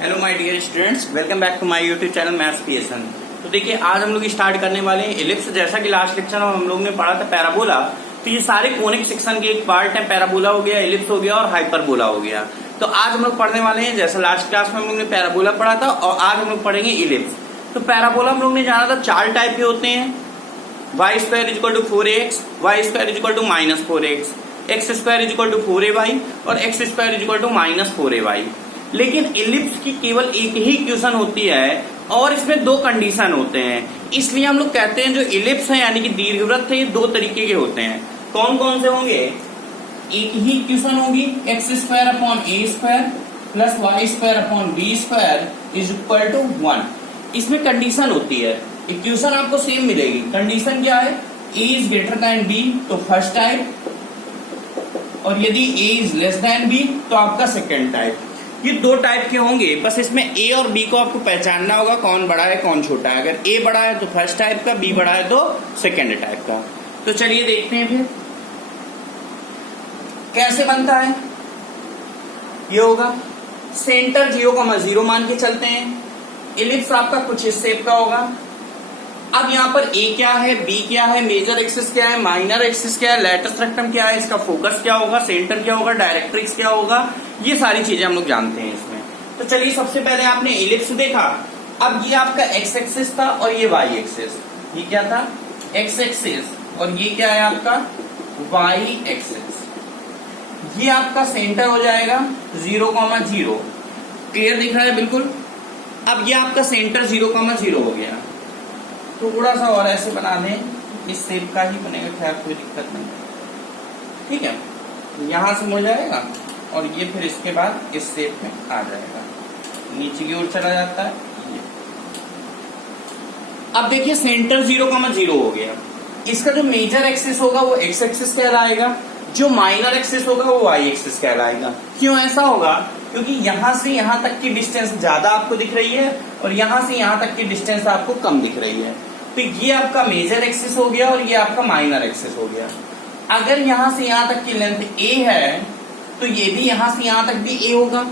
Hello my dear students, welcome back to my YouTube channel maths PSN. तो देखिए आज हम लोग स्टार्ट करने वाले हैं एलिप्स। जैसा कि लास्ट लेक्चर में हम लोग ने पढ़ा था पैराबोला, तो ये सारे कोनिक सेक्शन के एक पार्ट है। पैराबोला हो गया, एलिप्स हो गया और हाइपरबोला हो गया। तो आज हम लोग पढ़ने वाले हैं, जैसा लास्ट क्लास में हम लोग ने पैराबोला पढ़ा था और आज हम लोग पढ़ेंगे एलिप्स। तो पैराबोला हम लोग ने जाना था चार टाइप के होते हैं, Y square is equal to 4x, Y square is equal to -4x, X square is equal to 4ay और X square is equal to -4ay। लेकिन एलिप्स की केवल एक ही इक्वेशन होती है और इसमें दो कंडीशन होते हैं, इसलिए हम लोग कहते हैं जो एलिप्स है यानी कि दीर्घवृत्त है, ये दो तरीके के होते हैं। कौन कौन से होंगे? एक ही इक्वेशन होगी X square upon A square plus Y square upon B square is equal to 1। इसमें कंडीशन होती है, इक्वेशन आपको सेम मिलेगी। कंडीशन क्या है? ए इज ग्रेटर देन बी तो फर्स्ट टाइप, और यदि ए इज लेस देन बी तो आपका सेकेंड टाइप। ये दो टाइप के होंगे, बस इसमें ए और बी को आपको पहचानना होगा, कौन बड़ा है कौन छोटा है। अगर ए बड़ा है तो फर्स्ट टाइप का, बी बड़ा है तो सेकेंड टाइप का। तो चलिए देखते हैं फिर कैसे बनता है। ये होगा सेंटर 0,0 मान के चलते हैं। एलिप्स आपका कुछ इस शेप का होगा। अब यहाँ पर ए क्या है, बी क्या है, मेजर एक्सिस क्या है, माइनर एक्सिस क्या है, लेटस रेक्टम क्या है, इसका फोकस क्या होगा, सेंटर क्या होगा, डायरेक्ट्रिक्स क्या होगा, ये सारी चीजें हम लोग जानते हैं इसमें। तो चलिए सबसे पहले आपने एलिप्स देखा। अब ये आपका एक्स एक्सिस था और ये वाई एक्सिस। ये क्या था? X axis. और ये क्या है आपका? Y axis. ये आपका सेंटर हो जाएगा 0,0। क्लियर दिख रहा है? बिल्कुल। अब ये आपका सेंटर 0,0 हो गया। थोड़ा सा और ऐसे बना दें, इस शेप का ही बनेगा, खैर कोई दिक्कत नहीं, ठीक है। यहां से हो जाएगा और ये फिर इसके बाद इस शेप में आ जाएगा, नीचे की ओर चला जाता है ये। अब देखिए सेंटर 0,0 हो गया। इसका जो मेजर एक्सिस होगा वो एक्स एक्सिस कहलाएगा, जो माइनर एक्सिस होगा वो वाई एक्सिस कहलाएगा। क्यों ऐसा होगा? क्योंकि यहां से यहां तक की डिस्टेंस ज्यादा आपको दिख रही है और यहां से यहां तक की डिस्टेंस आपको कम दिख रही है। तो ये आपका मेजर एक्सिस हो गया और ये आपका माइनर एक्सिस हो गया। अगर यहां से यहां तक की लेंथ a है तो ये भी यहां से यहां तक भी a होगा।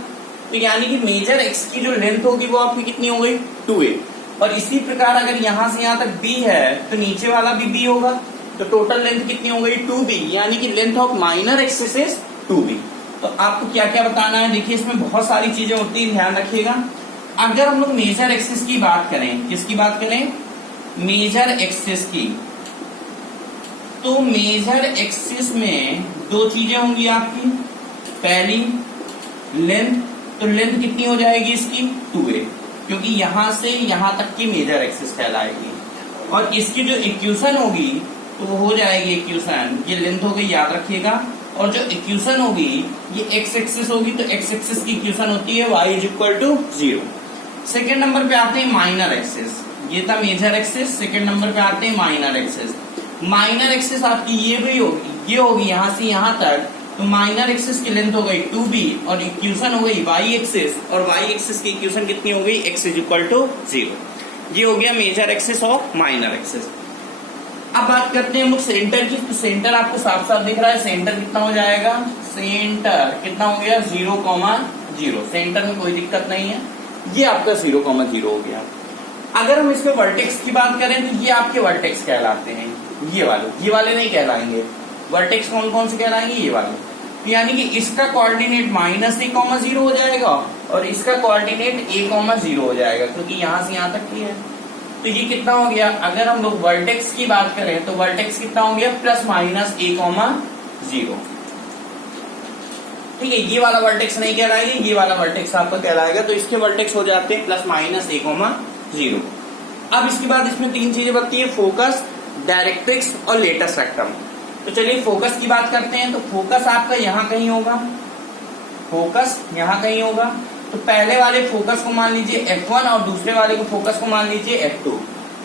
तो यानी कि मेजर एक्स की जो लेंथ होगी वो आपकी कितनी हो गई? 2a। और इसी प्रकार अगर यहां से यहां तक b है तो नीचे वाला भी b होगा। तो टोटल लेंथ कितनी हो गई? 2b। यानी कि length of minor axis is 2b। तो आपको क्या क्या बताना है? देखिए इसमें बहुत सारी चीजें होती है, ध्यान रखिएगा। अगर हम लोग मेजर एक्सिस की बात करें, किसकी बात करें? मेजर एक्सिस की। तो मेजर एक्सिस में दो चीजें होंगी आपकी। पहली लेंथ, तो लेंथ कितनी हो जाएगी इसकी? 2a, क्योंकि यहां से यहां तक की मेजर एक्सिस कहलाएगी। और इसकी जो इक्वेशन होगी तो वो हो जाएगी इक्वेशन, ये लेंथ हो गई, याद रखिएगा। और जो इक्वेशन होगी ये एक्स एक्सिस होगी, तो एक्स एक्सिस की इक्वेशन होती है y is equal to 0। Second number पे आते हैं माइनर एक्सिस। ये था मेजर एक्सिस। सेकेंड नंबर पे आते हैं माइनर एक्सिस। माइनर एक्सिस आपकी ये भी होगी, ये होगी यहां से यहां तक। तो माइनर एक्सिस की लेंथ हो गई 2b और इक्वेशन हो गई y एक्सिस, और y एक्सिस की इक्वेशन कितनी हो गई? x is equal to 0। ये हो गया मेजर एक्सिस और माइनर एक्सिस। अब बात करते हैं हम लोग सेंटर की। तो सेंटर आपको साफ साफ दिख रहा है, सेंटर कितना हो जाएगा? सेंटर कितना हो गया? 0,0। सेंटर में कोई दिक्कत नहीं है, ये आपका 0,0 हो गया। अगर हम इसमें वर्टेक्स की बात करें तो ये आपके वर्टेक्स कहलाते हैं। ये वाले नहीं कहलाएंगे। वर्टेक्स कौन कौन से कहलाएंगे? ये वाले। यानी कि इसका कोऑर्डिनेट -a,0 हो जाएगा और इसका कोऑर्डिनेट a,0 हो जाएगा, क्योंकि यहां से यहां तक की है। तो ये कितना हो गया? अगर हम लोग वर्टेक्स की बात करें तो वर्टेक्स कितना हो गया? +-a,0। ठीक है, ये वाला वर्टेक्स नहीं कहलाएगा, ये वाला वर्टेक्स आपका कहलाएगा। तो इसके वर्टेक्स हो जाते हैं +-a,0। अब इसके बाद इसमें तीन चीजें बनती है, फोकस, डायरेक्ट्रिक्स और लेटस रेक्टम। तो चलिए फोकस की बात करते हैं। तो फोकस आपका यहाँ कहीं होगा, फोकस यहाँ कहीं होगा। तो पहले वाले फोकस को मान लीजिए F1 और दूसरे वाले को फोकस को मान लीजिए F2।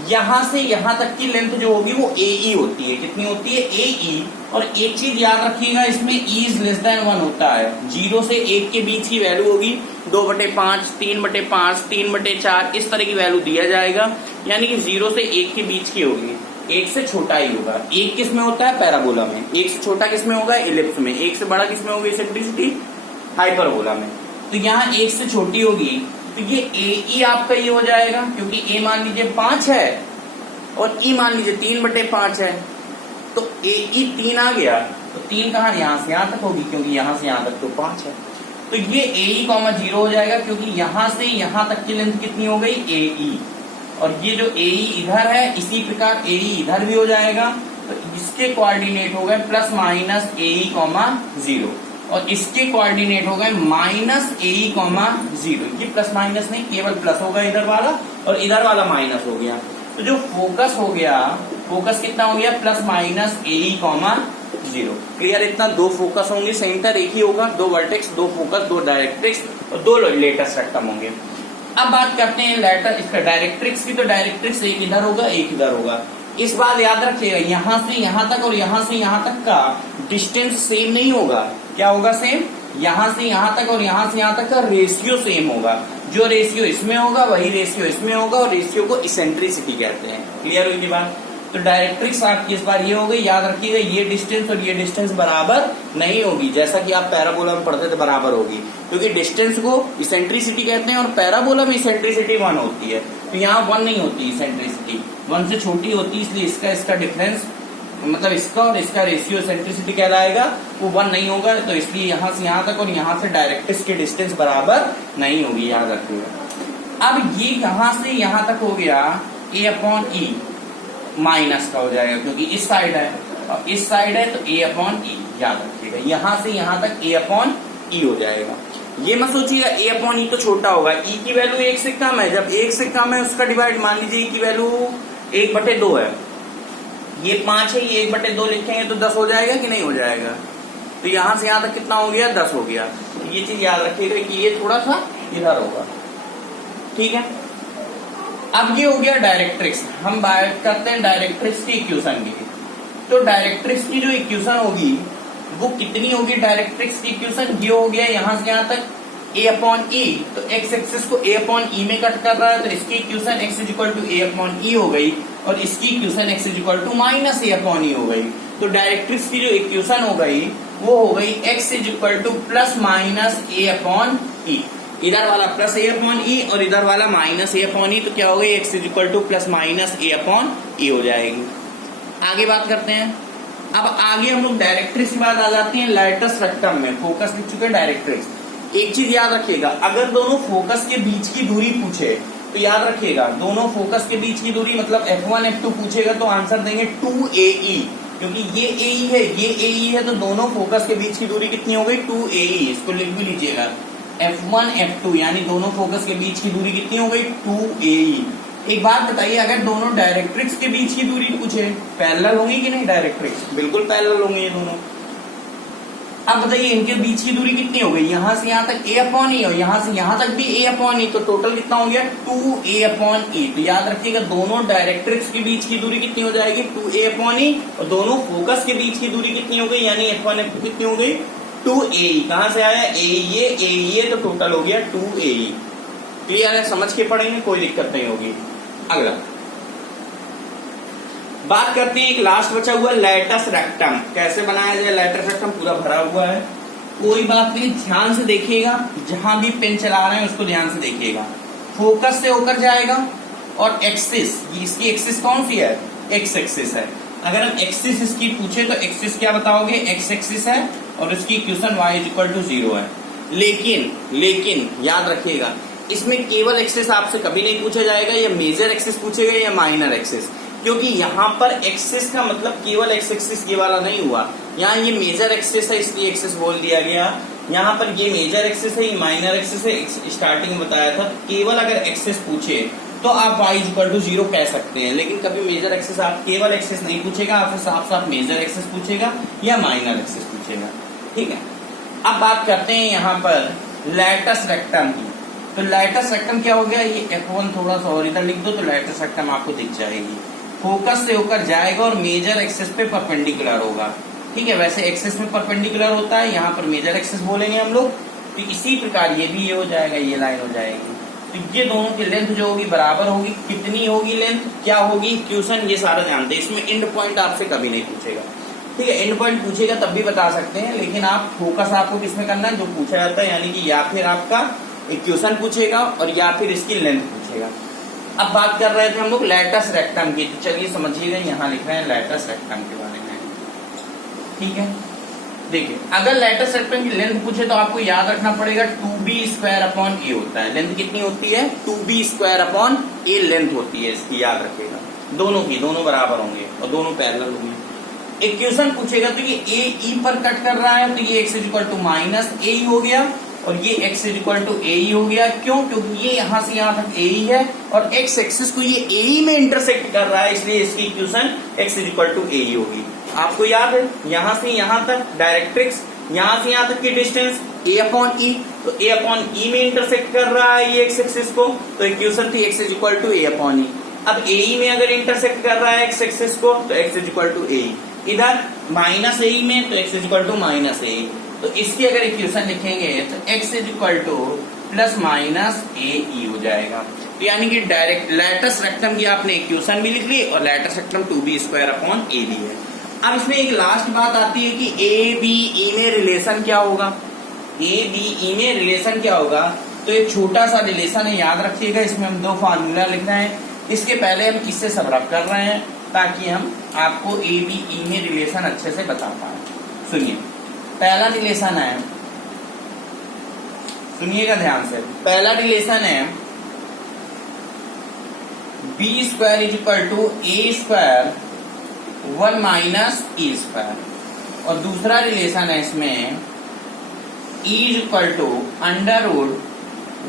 यहां से यहां तक की लेंथ जो होगी वो AE होती है। कितनी होती है? AE। और एक चीज याद रखिएगा, इसमें E इज लेस देन 1 होता है। 0 से 1 के बीच की वैल्यू होगी 2/5, 3/5, 3/4, इस तरह की वैल्यू दिया जाएगा। यानी कि 0 से 1 के बीच की होगी, 1 से छोटा ही होगा। 1 किस में होता है? पैराबोला में। 1 से छोटा किस में होगा? एलिप्स में। 1 से बड़ा किस में होगी? इसेंट्रिसिटी हाइपरबोला में। तो यहाँ 1 से छोटी होगी, तो तो ये ए ई आपका ये हो जाएगा, क्योंकि ए मान लीजिए 5 है और ई मान लीजिए 3/5 है, तो ए ई 3 आ गया, तो 3 कहाँ, यहां से यहां तक होगी, क्योंकि यहां से यहां तक तो 5 है। तो ये ए ई कॉमा 0 हो जाएगा, क्योंकि यहां से यहां तक की लेंथ कितनी हो गई, ए ई, और ये जो ए ई इधर है, इसी प्रकार ए ई इधर भी हो जाएगा। तो इसके कोऑर्डिनेट हो गए plus minus A E comma 0, और इसके कोऑर्डिनेट हो गए माइनस ए ई कॉमा 0। ये प्लस माइनस नहीं, केवल प्लस होगा इधर वाला, और इधर वाला माइनस हो गया। तो जो फोकस हो गया, फोकस कितना हो गया, plus minus A E comma 0। Clear? इतना दो फोकस होंगे, सेंटर एक ही होगा, दो वर्टेक्स, दो फोकस, दो डायरेक्ट्रिक्स और दो लेटेस्ट रेक्टम होंगे। अब बात करते हैं लेटर इसका डायरेक्ट्रिक्स की। तो डायरेक्ट्रिक्स एक इधर होगा, एक इधर होगा। इस बात याद रखिएगा, यहां से यहां तक और यहां से यहां तक का डिस्टेंस सेम नहीं होगा। क्या होगा सेम? यहां से यहां तक और यहां से यहां तक का रेशियो सेम होगा। जो रेशियो इसमें होगा वही रेशियो इसमें होगा, और रेशियो को इसेंट्रिसिटी कहते हैं। क्लियर हुई बात? तो डायरेक्ट्रिक्स आपकी इस बार ये हो गई, याद रखिएगा ये डिस्टेंस और ये डिस्टेंस बराबर नहीं होगी, जैसा कि आप पैराबोला में पढ़ते थे बराबर होगी, क्योंकि डिस्टेंस को इसेंट्रिसिटी कहते हैं और पैराबोला में इसेंट्रिसिटी 1 होती है। तो यहाँ 1 नहीं होती, इसेंट्रिसिटी 1 से छोटी होती है, इसलिए इसका डिफरेंस मतलब इसका और इसका रेशियो इसेंट्रिसिटी कहलाएगा, वो 1 नहीं होगा। तो इसलिए यहाँ से यहाँ तक और यहाँ से डायरेक्ट्रिक्स की डिस्टेंस बराबर नहीं होगी, याद रखिएगा। अब ये यहाँ से यहाँ तक हो गया A/E माइनस का हो जाएगा, क्योंकि इस साइड है और इस साइड है, तो A/E याद रखिएगा। यहां से यहां तक A/E हो जाएगा। ये मत सोचिएगा A/E तो छोटा होगा, E की वैल्यू 1 से कम है। जब 1 से कम है उसका डिवाइड, मान लीजिए E की वैल्यू 1/2 है, ये 5 है, ये 1/2 लिखेंगे तो 10 हो जाएगा कि नहीं हो जाएगा? तो यहां से यहां तक कितना हो गया, 10 हो गया। तो ये चीज याद रखिएगा कि ये थोड़ा सा इधर होगा, ठीक है। अब ये हो गया डायरेक्ट्रिक्स। हम बात करते हैं डायरेक्ट्रिक्स की इक्वेशन की। तो डायरेक्ट्रिक्स की जो इक्वेशन होगी वो कितनी होगी? डायरेक्ट्रिक्स की इक्वेशन ये हो गया यहाँ से यहाँ तक A/E, तो x एक्सिस को A/E में कट कर रहा है, तो इसकी इक्वेशन x A/E हो गई, और इसकी इक्वेशन x माइनस A/E हो गई। तो डायरेक्ट्रिक्स की जो इक्वेशन हो गई वो हो गई x प्लस माइनस A/E। इधर वाला प्लस A/E और इधर वाला माइनस A/E, तो क्या हो गई, x प्लस माइनस A/E हो जाएगी। आगे बात करते हैं। अब आगे हम लोग डायरेक्ट्रिक्स की बात आ जाती है लाइटस रेक्टम में। फोकस लिख चुके हैं डायरेक्ट्रिक्स। एक चीज याद रखिएगा, अगर दोनों फोकस के बीच की दूरी पूछे तो याद रखिएगा दोनों फोकस के बीच की दूरी मतलब F1 F2 पूछेगा तो आंसर देंगे 2AE, क्योंकि ये AE है ये AE है, तो दोनों फोकस के बीच की दूरी कितनी हो गई, 2AE। इसको लिख भी लीजिएगा, F1 F2 यानी दोनों फोकस के बीच की दूरी कितनी हो गई, 2AE। एक बात बताइए, अगर दोनों डायरेक्ट्रिक्स के बीच की दूरी पूछे, पैरेलल होंगी कि नहीं डायरेक्ट्रिक्स? बिल्कुल पैरेलल होंगे ये दोनों। अब बताइए इनके बीच की दूरी कितनी हो गई, यहां से यहां तक A/E और यहां से यहां तक भी A/E, तो टोटल कितना हो गया, 2A/E। तो याद रखिएगा दोनों डायरेक्ट्रिक्स के बीच की दूरी कितनी हो जाएगी, 2A/E, और दोनों फोकस के बीच की दूरी कितनी हो गई, यानी F1 F2 कितनी हो गई, 2AE। कहां से आया, AE, तो टोटल हो गया 2AE। क्लियर है? समझ के पढ़ेंगे, कोई दिक्कत नहीं होगी। अगला बात करते हैं, एक लास्ट बचा हुआ लैटस रेक्टम। कैसे बनाया जाए लैटस रेक्टम? पूरा भरा हुआ है, कोई बात नहीं, ध्यान से देखिएगा, जहां भी पेन चला रहे हैं उसको ध्यान से देखिएगा। फोकस से होकर जाएगा और एक्सिस, इसकी एक्सिस कौन सी है, एक्स एक्सिस है। अगर हम एक्सिस इसकी पूछे तो एक्सिस क्या बताओगे, एक्स एक्सिस है, और इसकी इक्वेशन y=0 है। लेकिन याद रखिएगा इसमें केवल एक्सिस आपसे कभी नहीं पूछा जाएगा, या मेजर एक्सिस पूछेगा या माइनर एक्सिस, क्योंकि यहाँ पर एक्सिस का मतलब केवल एक्स एक्सिस ये वाला नहीं हुआ। यहाँ ये मेजर एक्सिस है इसलिए एक्सिस बोल दिया गया, यहाँ पर ये मेजर एक्सिस है, ये माइनर एक्सिस है। स्टार्टिंग में बताया था केवल अगर एक्सिस पूछे तो आप y=0 कह सकते हैं, लेकिन कभी मेजर एक्सिस आप केवल एक्सिस नहीं पूछेगा, आपसे साफ साफ मेजर एक्सिस पूछेगा या माइनर एक्सिस पूछेगा। ठीक है, अब बात करते हैं यहाँ पर लैटस रेक्टम की। तो लैटस रेक्टम क्या हो गया, ये F1 थोड़ा सा और इधर लिख दो तो लैटस रेक्टम आपको दिख जाएगी। फोकस से होकर जाएगा और मेजर एक्सिस पे परपेंडिकुलर होगा। ठीक है, वैसे एक्सिस में परपेंडिकुलर होता है, यहाँ पर मेजर एक्सिस बोलेंगे हम लोग। तो इसी प्रकार ये भी ये हो जाएगा, ये लाइन हो जाएगी। तो ये दोनों की लेंथ जो होगी बराबर होगी। कितनी होगी लेंथ, क्या होगी, क्वेश्चन ये सारा जानते हैं। इसमें एंड पॉइंट आपसे कभी नहीं पूछेगा। ठीक है, एंड पॉइंट पूछेगा तब भी बता सकते हैं, लेकिन आप फोकस आपको किसमें करना है, जो पूछा जाता है, यानी कि या फिर आपका इक्वेशन पूछेगा और या फिर इसकी लेंथ पूछेगा। अब बात कर रहे थे हम लोग लैटस रेक्टम की, तो चलिए समझिएगा, यहाँ लिख रहे हैं लैटस रेक्टम के बारे में। ठीक है, देखिए अगर लैटस रेक्टम की लेंथ पूछे तो आपको याद रखना पड़ेगा 2b² अपॉन ए होता है। लेंथ कितनी होती है? 2b² अपॉन ए लेंथ होती है इसकी, याद रखिएगा। दोनों बराबर होंगे और दोनों पैरेलल होंगे। इक्वेशन पूछेगा तो ये ए ई पर कट कर रहा है, तो ये x equal to minus A E हो गया और ये x equal to A E हो गया। क्यों? क्योंकि ये यहाँ से यहाँ तक ए ई है और x एक्सिस को ये ए ई में इंटरसेक्ट कर रहा है, इसलिए इसकी इक्वेशन x इक्वल टू ए ई होगी। आपको याद है यहाँ से यहाँ तक डायरेक्ट्रिक्स, यहाँ से यहाँ तक की डिस्टेंस a अपॉन ई, तो a अपॉन ई में इंटरसेक्ट कर रहा है ये x एक्सिस को, तो इक्वेशन थी x equal to A upon E. अब ए ई में अगर इंटरसेक्ट कर रहा है x एक्सिस को तो x इक्वल टू ए, इधर माइनस ए में तो x equal to minus A. तो इसकी अगर इक्वेशन लिखेंगे तो x equal to plus minus A E हो जाएगा। तो यानी कि डायरेक्ट लैटस रेक्टम की आपने इक्वेशन भी लिख ली और लैटस रेक्टम 2b² अपॉन ए भी है। अब इसमें एक लास्ट बात आती है कि ए बी ई में रिलेशन क्या होगा। ए बी ई में रिलेशन क्या होगा? तो एक छोटा सा रिलेशन है, याद रखिएगा। इसमें हम दो फार्मूला लिख रहे हैं, इसके पहले हम इससे सब रब कर रहे हैं ताकि हम आपको ए बी ई में रिलेशन अच्छे से बता पाए। सुनिए, पहला रिलेशन है, सुनिएगा ध्यान से, पहला रिलेशन है b² equal to a² 1 minus e², और दूसरा रिलेशन है इसमें e equal to under root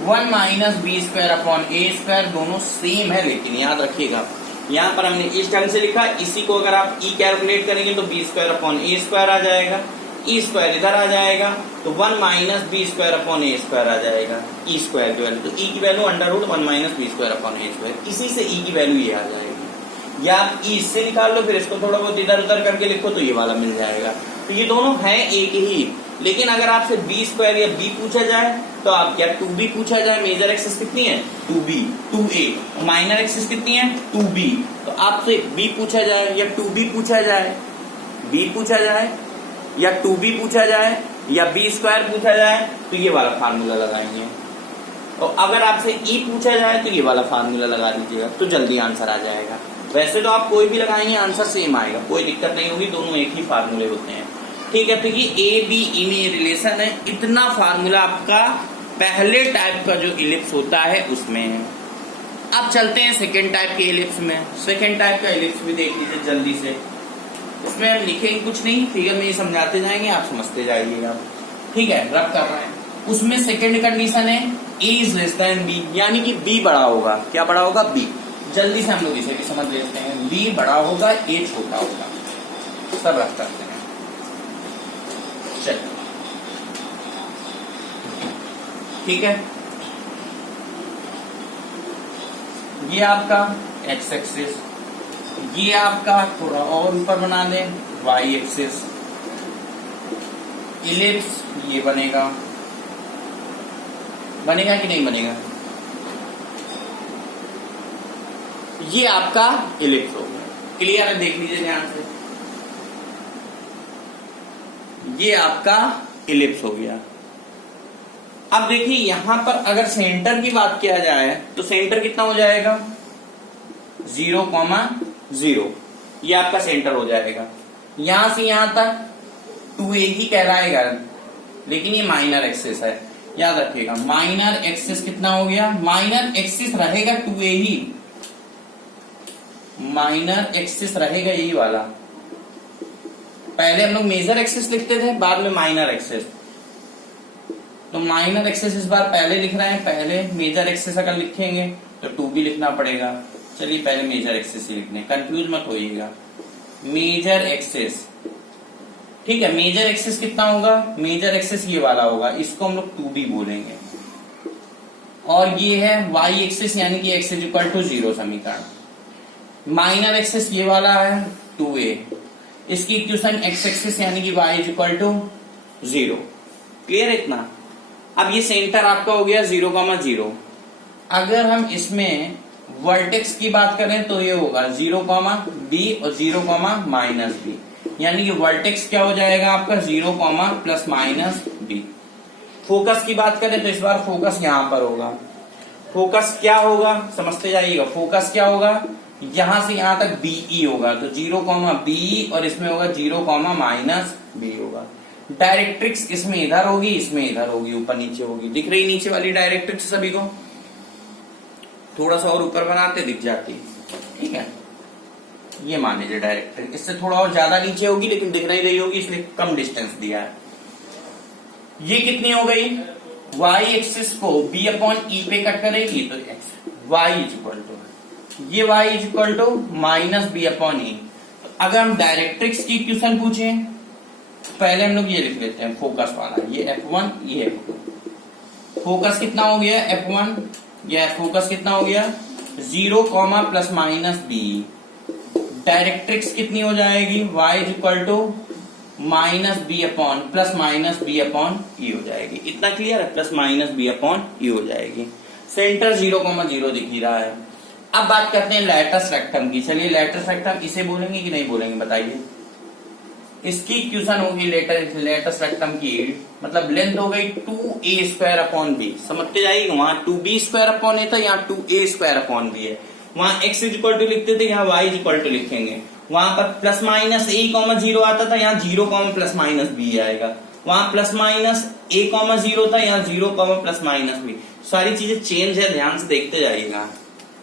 1 minus b² upon a²। दोनों सेम है, लेकिन याद रखिएगा यहाँ पर हमने इस ढंग से लिखा, इसी को अगर आप e कैलकुलेट करेंगे तो b² अपॉन a² आ जाएगा, e² इधर आ जाएगा तो 1 माइनस b² अपॉन a² आ जाएगा, e² की वैल्यू। तो e की value under root 1 minus b² upon a², इसी से e की वैल्यू ये आ जाएगी। या आप e इससे निकाल लो, फिर इसको थोड़ा बहुत इधर उधर करके लिखो तो ये वाला मिल जाएगा। तो ये दोनों हैं एक ही, लेकिन अगर आपसे b² या b पूछा जाए तो आप क्या 2b पूछा जाए, मेजर एक्सिस कितनी है 2b 2a, माइनर एक्सिस कितनी है 2b, तो आपसे b पूछा जाए या 2b पूछा जाए, b पूछा जाए या 2b पूछा जाए या b² पूछा जाए तो ये वाला फार्मूला लगाएंगे, और अगर आपसे e पूछा जाए तो ये वाला फार्मूला लगा दीजिएगा, तो जल्दी आंसर आ जाएगा। वैसे तो आप कोई भी लगाएंगे आंसर सेम आएगा, कोई दिक्कत नहीं होगी, दोनों एक ही फार्मूले होते हैं। ठीक है, तो ये ए बी ई में रिलेशन है, इतना फार्मूला आपका पहले टाइप का जो इलिप्स होता है उसमें है। अब चलते हैं सेकेंड टाइप के इलिप्स में। सेकेंड टाइप का इलिप्स भी देख लीजिए जल्दी से। इसमें हम लिखेंगे कुछ नहीं, फिगर में ये समझाते जाएंगे, आप समझते जाइएगा। ठीक है, रब कर रहे हैं। उसमें सेकेंड कंडीशन है ए इज लेस देन बी, यानी कि बी बड़ा होगा। क्या बड़ा होगा? बी। जल्दी से हम लोग इसे भी समझ लेते हैं। बी बड़ा होगा, ए छोटा होगा, सब रख करते हैं। चलिए, ठीक है, ये आपका एक्स एक्सिस, ये आपका थोड़ा और ऊपर बना दें वाई एक्सिस, इलिप्स ये बनेगा, बनेगा कि नहीं बनेगा? ये आपका इलिप्स हो गया। क्लियर है? देख लीजिए ध्यान से, ये आपका इलिप्स हो गया। अब देखिए यहां पर अगर सेंटर की बात किया जाए तो सेंटर कितना हो जाएगा 0,0, ये आपका सेंटर हो जाएगा। यहां से यहां तक 2a ही कहलाएगा, लेकिन ये माइनर एक्सिस है, याद रखिएगा। माइनर एक्सिस कितना हो गया? माइनर एक्सिस रहेगा 2a ही, माइनर एक्सिस रहेगा यही वाला। पहले हम लोग मेजर एक्सिस लिखते थे, बाद में माइनर एक्सिस, तो माइनर एक्सिस इस बार पहले लिख रहे हैं। पहले मेजर एक्सिस अगर लिखेंगे तो 2b लिखना पड़ेगा। चलिए पहले मेजर एक्सिस ही लिखने, कंफ्यूज मत होइएगा। मेजर एक्सिस, ठीक है, मेजर एक्सिस कितना होगा? मेजर एक्सिस ये वाला होगा, इसको हम लोग 2b बोलेंगे। और ये है y एक्सिस, यानी कि x इक्वल टू 0 समीकरण। माइनर एक्सिस ये वाला है 2a, इसकी इक्वेशन x एक्सिस यानी कि y इक्वल टू 0। क्लियर इतना? अब ये सेंटर आपका हो गया 0,0। अगर हम इसमें वर्टेक्स की बात करें तो ये होगा 0,b और 0,-b, यानी कि वर्टेक्स क्या हो जाएगा आपका 0, +-b। फोकस की बात करें तो इस बार फोकस यहां पर होगा। फोकस क्या होगा समझते जाइएगा। फोकस क्या होगा, यहां से यहां तक बीई होगा, तो 0, बी और इसमें होगा 0, -बी होगा। डायरेक्ट्रिक्स इसमें इधर होगी, इसमें इधर होगी, ऊपर नीचे होगी। दिख रही नीचे वाली डायरेक्ट्रिक्स सभी को? थोड़ा सा और ऊपर बनाते दिख जाती, ठीक है। ये मान लीजिए डायरेक्ट्रिक्स, इससे थोड़ा और ज्यादा नीचे होगी लेकिन दिख नहीं रही होगी इसलिए कम डिस्टेंस दिया है। ये कितनी हो गई, y एक्सिस को b/e पे कट करेगी तो y इक्वल टू, ये y इक्वल टू -b/e। अगर हम डायरेक्ट्रिक्स की क्वेश्चन पूछे, पहले हम लोग ये लिख लेते हैं फोकस वाला, ये F1 ये F2। फोकस कितना हो गया F1, या फोकस कितना हो गया 0, ±b। डायरेक्ट्रिक्स कितनी हो जाएगी, y इक्वल टू -b/e हो जाएगी। इतना क्लियर है, +-b/e हो जाएगी। सेंटर 0, दिख ही रहा है। अब बात करते हैं लैटस रेक्टम की। चलिए लैटस रेक्टम इसे बोलेंगे कि नहीं बोलेंगे बताइए। इसकी क्वेश्चन होगी लैटस रेक्टम की, मतलब लेंथ हो गई 2a²/b। समझते जाइए, वहां 2b²/a था, यहाँ 2a²/b है। वहां x इक्वल टू लिखते थे, यहाँ y इक्वल टू लिखेंगे। वहां पर +-a, 0 आता था, यहाँ 0, ±b आएगा। वहां +-a, 0 था, यहाँ 0, +-b। सारी चीजें चेंज है, ध्यान से देखते जाइएगा,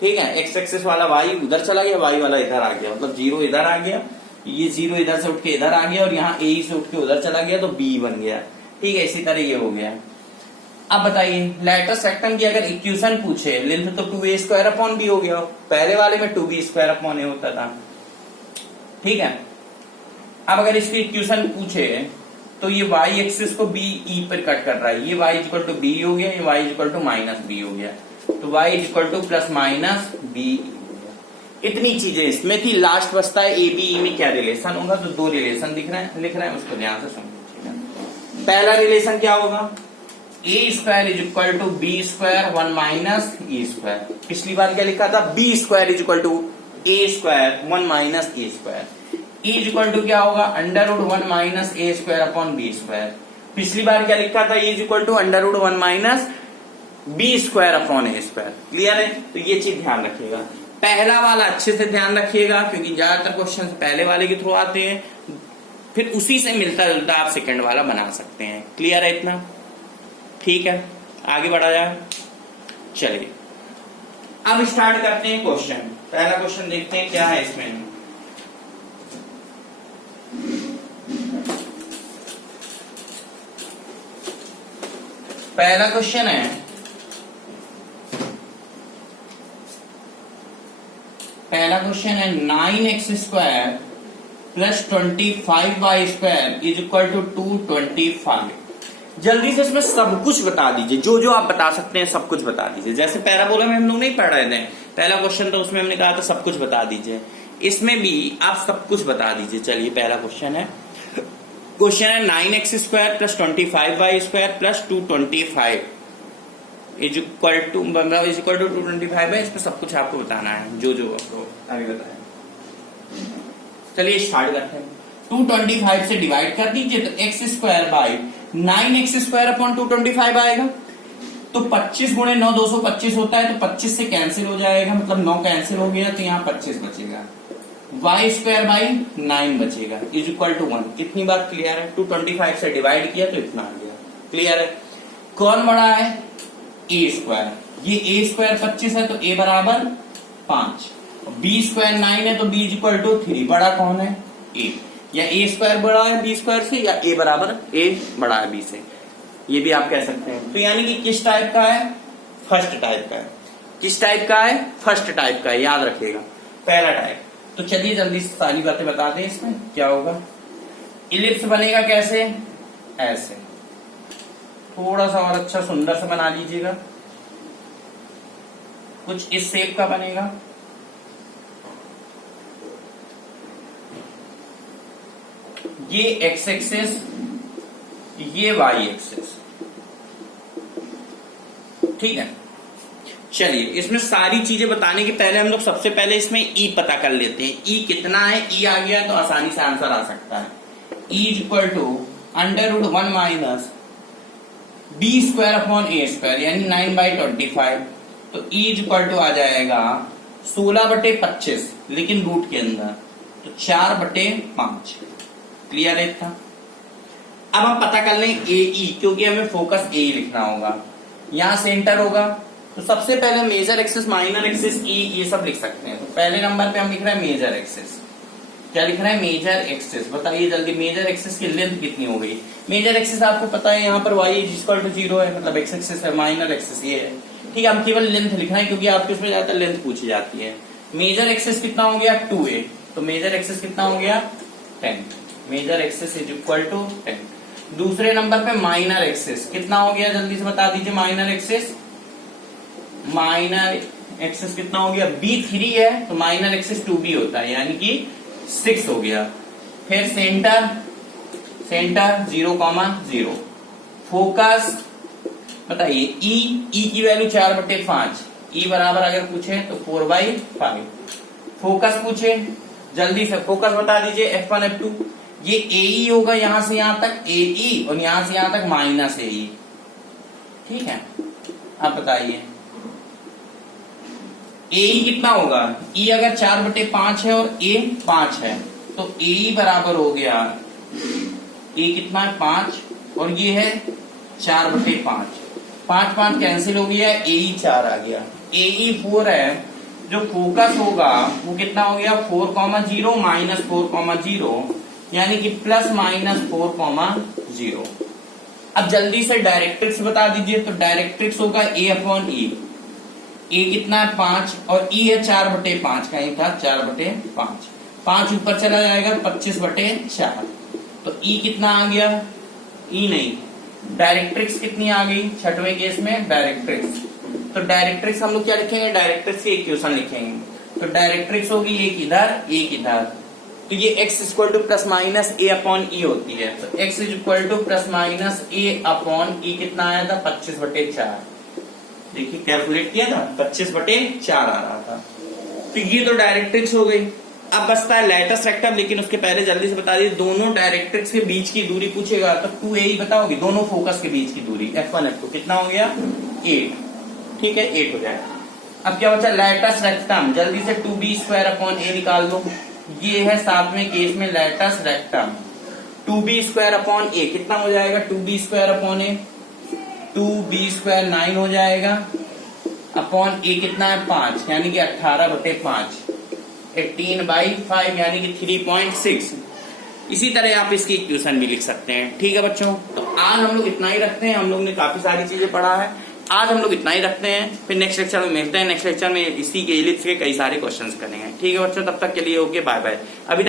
ठीक है। x एक्सिस वाला y उधर चला गया, y वाला इधर आ गया, मतलब 0 इधर आ गया, ये 0 इधर से उठ के इधर आ गया और यहाँ a से उठ के उधर चला गया तो b बन गया, ठीक है। इसी तरह ये हो गया। अब बताइए लैटस रेक्टम की अगर इक्वेशन पूछे, लेंथ तो 2a²/b हो गया, पहले वाले में 2b²/a होता था, ठीक है। अब अगर इसकी इक्वेशन पूछे तो ये y एक्सिस को BE पर कट कर रहा है, ये y इक्वल टू b हो गया, ये y इक्वल टू -b हो गया, तो y इक्वल टू +-b। इतनी चीजें इसमें थी। लास्ट बचता है ABE में क्या रिलेशन होगा, तो 2 रिलेशन लिख रहे हैं, उसको ध्यान से समझिएगा। पहला रिलेशन क्या होगा, a² equal to b², 1 - e²। पिछली बार क्या लिखा था, b² equal to a², 1 - a²। e equal to क्या होगा, √1 - a²/b²। पिछली बार क्या लिखा था, e equal to √1 - b²/a²। Clear है, तो ये चीज ध्यान रखिएगा। पहला वाला अच्छे से ध्यान रखिएगा क्योंकि ज्यादातर क्वेश्चन पहले वाले के थ्रू आते हैं, फिर उसी से मिलता जुलता आप सेकंड वाला बना सकते हैं। क्लियर है इतना, ठीक है। आगे बढ़ा जाए, चलिए अब स्टार्ट करते हैं क्वेश्चन। पहला क्वेश्चन देखते हैं क्या है इसमें। पहला क्वेश्चन है, पहला क्वेश्चन है 9x² + 25y² = 225। जल्दी से इसमें सब कुछ बता दीजिए, जो जो आप बता सकते हैं सब कुछ बता दीजिए। जैसे पैराबोला में हम लोग नहीं पढ़ रहे थे, पहला क्वेश्चन तो उसमें हमने कहा था सब कुछ बता दीजिए, इसमें भी आप सब कुछ बता दीजिए। चलिए पहला क्वेश्चन है 9x² + 25y² + 225 इक्वल टू 225 है। इसमें सब कुछ आपको बताना है, जो जो आपको अभी बताया। चलिए स्टार्ट करते हैं। 225 से डिवाइड कर दीजिए तो x² 9x²/225 आएगा। तो 25 × 9 225 होता है, तो 25 से कैंसिल हो जाएगा, मतलब 9 कैंसिल हो गया, तो यहाँ 25 बचेगा। y²/9 बचेगा इक्वल टू 1। इतनी बात क्लियर है। 225 से डिवाइड किया तो इतना आ गया। क्लियर है। कौन बड़ा है, a²। ये a² 25 है तो a बराबर 5, b² 9 है तो b इक्वल टू 3। बड़ा कौन है, a। या a² बड़ा है b² से, या a बराबर a बड़ा है b से, ये भी आप कह सकते हैं। तो यानी कि किस टाइप का है, फर्स्ट टाइप का है। किस टाइप का है, फर्स्ट टाइप का है, याद रखिएगा, पहला टाइप। तो चलिए जल्दी से सारी बातें बता दें। इसमें क्या होगा, इलिप्स बनेगा कैसे, ऐसे। थोड़ा सा और अच्छा सुंदर से बना लीजिएगा, कुछ इस शेप का बनेगा। ये एक्स एक्सिस, ये वाई एक्सिस, ठीक है। चलिए इसमें सारी चीजें बताने के पहले हम लोग सबसे पहले इसमें ई पता कर लेते हैं। ई कितना है, ई आ गया तो आसानी से आंसर आ सकता है। E equal to √1 - B square upon A square यानी 9/25। तो ई इक्वल टू आ जाएगा 16/25 लेकिन रूट के अंदर, तो 4/5। क्लियर है था। अब हम पता कर लें ए ई, क्योंकि हमें फोकस ए लिखना होगा, यहां सेंटर होगा। तो सबसे पहले मेजर एक्सिस, माइनर एक्सिस, ई, ये सब लिख सकते हैं। तो पहले नंबर पे हम लिख रहे हैं मेजर एक्सिस। क्या लिख रहे हैं? Major axis. बताइए जल्दी, मेजर एक्सिस की लेंथ कितनी हो गई? मेजर एक्सिस आपको पता है यहाँ पर y इक्वल टू 0 है, मतलब एक्स एक्सिस है, माइनर एक्सिस ये है। ठीक है, हम केवल लेंथ लिख रहे हैं क्योंकि आपके उसमें ज्यादातर लेंथ पूछी जाती है। मेजर एक्सिस कितना हो गया? 2a। तो मेजर एक्सिस कितना हो गया? 10। Major axis is equal to 10। दूसरे नंबर पे माइनर एक्सिस कितना हो गया? जल्दी से बता दीजिए। माइनर एक्सिस, माइनर एक्सिस कितना हो गया? b3 है, तो माइनर एक्सिस 2b होता है, यानी कि 6 हो गया। फिर सेंटर, सेंटर 0,0। फोकस बताइए, ई की वैल्यू 4/5। ई बराबर अगर पूछे तो 4/5। फोकस पूछे, जल्दी से फोकस बता दीजिए। F1 F2 ये AE होगा, यहां से यहां तक AE, और यहां से यहां तक माइनस AE। ठीक है, अब बताइए AE कितना होगा? E अगर 4/5 है और A 5 है, तो AE बराबर हो गया, A कितना है? 5, और ये है 4/5। 5 कैंसिल हो गया, AE 4 आ गया। AE 4 है, जो फोकस होगा वो कितना हो गया? 4,0 माइनस 4,0, यानी कि प्लस माइनस 4,0। अब जल्दी से डायरेक्ट्रिक्स बता दीजिए। तो डायरेक्ट्रिक्स होगा A/E। ए कितना है? 5, और ई है 4/5, कहीं था 4/5। 5 ऊपर चला जाएगा, 25/4। तो ई कितना आ गया? ई नहीं, डायरेक्ट्रिक्स कितनी आ गई छठवें केस में? डायरेक्ट्रिक्स। तो डायरेक्ट्रिक्स हम लोग क्या लिखेंगे? डायरेक्ट्रिक्स की इक्वेशन लिखेंगे। तो डायरेक्ट्रिक्स होगी एक इधर, एक इधर। तो ये x equal to plus minus A upon E होती है। तो x is equal to plus minus A upon E कितना आया था? 25/4। देखिए कैलकुलेट किया था, 25/4 आ रहा था। तो ये तो डायरेक्ट्रिक्स हो गई। अब बचता है लेटस रेक्टम, लेकिन उसके पहले जल्दी से बता दीजिए दोनों डायरेक्ट्रिक्स के बीच की दूरी पूछेगा तो 2a ही बताओगे। दोनों फोकस के बीच की दूरी F1 F2 कितना हो गया? 8। ठीक है, 8 हो जाएगा। अब क्या बचा? Latus rectum. जल्दी से 2b² निकाल दो। ये है 7वें केस में लेटस रेक्टम। 2b² कितना हो जाएगा? 2b² 2b² 9 हो जाएगा, अपॉन ए कितना है? 5, यानी कि 18/5। 18/5 यानी कि 3.6। इसी तरह आप इसकी इक्वेशन भी लिख सकते हैं। ठीक है बच्चों, तो आज हम लोग इतना ही रखते हैं। हम लोग ने काफी सारी चीजें पढ़ा है, आज हम लोग इतना ही रखते हैं। फिर नेक्स्ट लेक्चर में मिलते हैं। नेक्स्ट लेक्चर में इसी के एलिप्स के कई सारे क्वेश्चंस करेंगे। ठीक है बच्चों, तब तक के लिए ओके, बाय बाय। अभी